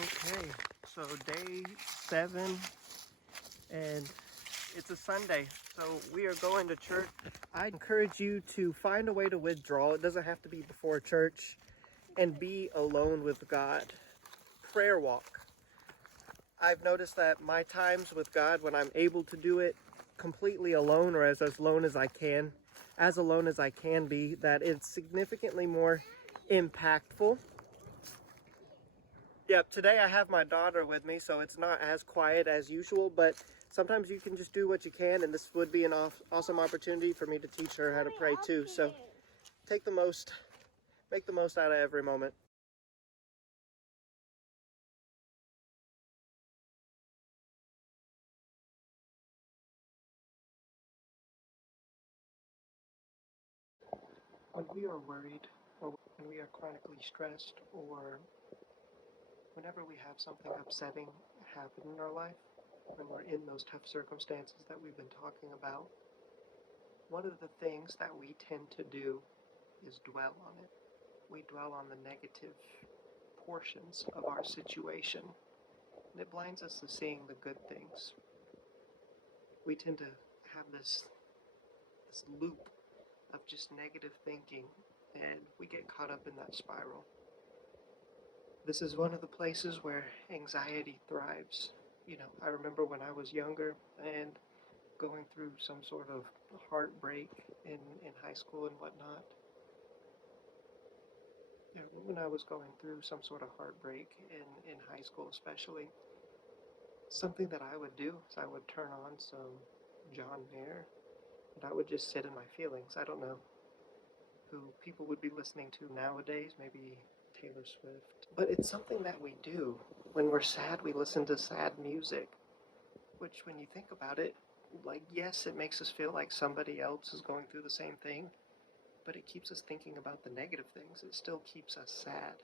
Okay, so day 7, and it's a Sunday, so we are going to church. I encourage you to find a way to withdraw. It doesn't have to be before church, and be alone with God. Prayer walk. I've noticed that my times with God, when I'm able to do it completely alone, or as alone as I can, be, that it's significantly more impactful. Yep, today I have my daughter with me, so it's not as quiet as usual, but sometimes you can just do what you can, and this would be an awesome opportunity for me to teach her how to pray too. So make the most out of every moment. When we are worried, or when we are chronically stressed, or whenever we have something upsetting happen in our life, when we're in those tough circumstances that we've been talking about, one of the things that we tend to do is dwell on it. We dwell on the negative portions of our situation, and it blinds us to seeing the good things. We tend to have this loop of just negative thinking, and we get caught up in that spiral. This is one of the places where anxiety thrives. I remember when I was younger and going through some sort of heartbreak in high school and whatnot. When I was going through some sort of heartbreak in high school especially, something that I would do is I would turn on some John Mayer, and I would just sit in my feelings. I don't know who people would be listening to nowadays, maybe Taylor Swift. But it's something that we do. When we're sad, we listen to sad music, which when you think about it, yes, it makes us feel like somebody else is going through the same thing, but it keeps us thinking about the negative things. It still keeps us sad.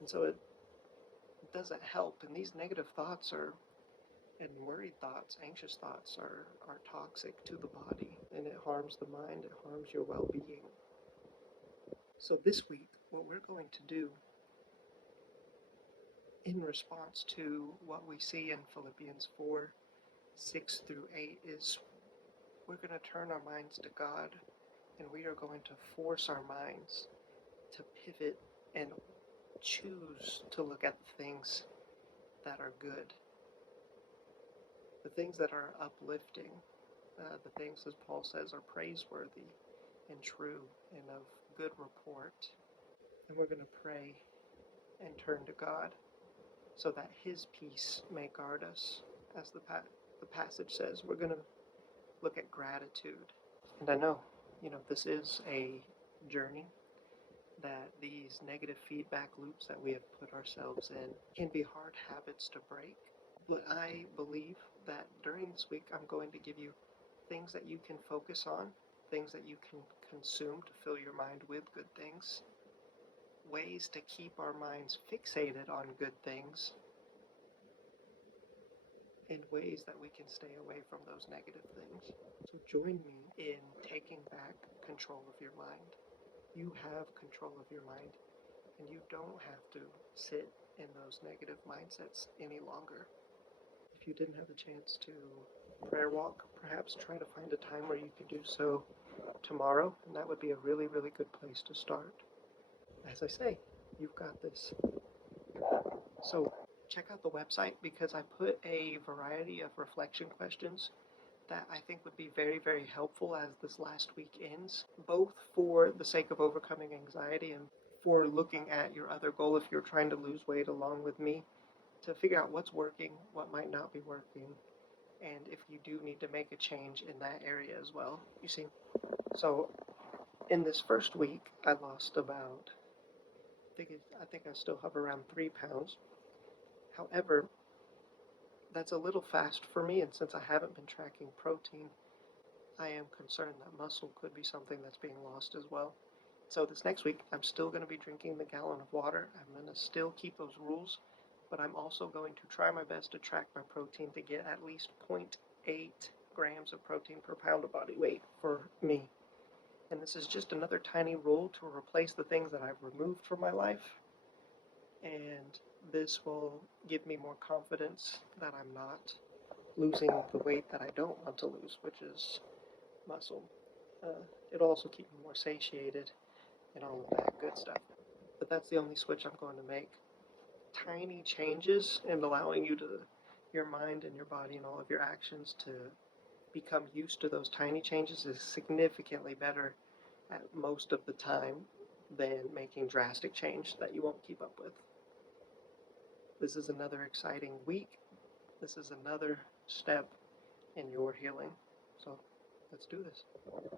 And so it doesn't help. And these negative thoughts and worried thoughts, anxious thoughts are toxic to the body, and it harms the mind, it harms your well-being. So this week, what we're going to do in response to what we see in Philippians 4, 6 through 8 is we're going to turn our minds to God, and we are going to force our minds to pivot and choose to look at the things that are good, the things that are uplifting, the things, as Paul says, are praiseworthy and true and of good report. And we're going to pray and turn to God so that His peace may guard us. As the passage says, we're going to look at gratitude. And I know, this is a journey, that these negative feedback loops that we have put ourselves in can be hard habits to break. But I believe that during this week, I'm going to give you things that you can focus on, things that you can consume to fill your mind with good things, ways to keep our minds fixated on good things, and ways that we can stay away from those negative things. So join me in taking back control of your mind. You have control of your mind, and you don't have to sit in those negative mindsets any longer. If you didn't have a chance to prayer walk, perhaps try to find a time where you could do so tomorrow, and that would be a really, really good place to start. As I say, you've got this. So check out the website, because I put a variety of reflection questions that I think would be very, very helpful as this last week ends, both for the sake of overcoming anxiety and for looking at your other goal if you're trying to lose weight along with me, to figure out what's working, what might not be working, and if you do need to make a change in that area as well. You see, so in this first week, I lost about, I think I still have around 3 pounds. However, that's a little fast for me, and since I haven't been tracking protein, I am concerned that muscle could be something that's being lost as well. So this next week, I'm still going to be drinking the gallon of water. I'm going to still keep those rules, but I'm also going to try my best to track my protein to get at least 0.8 grams of protein per pound of body weight for me. And this is just another tiny rule to replace the things that I've removed from my life. And This will give me more confidence that I'm not losing the weight that I don't want to lose, which is muscle. It'll also keep me more satiated and all of that good stuff. But that's the only switch I'm going to make. Tiny changes and allowing your mind and your body and all of your actions to become used to those tiny changes is significantly better at most of the time than making drastic change that you won't keep up with. This is another exciting week. This is another step in your healing. So let's do this.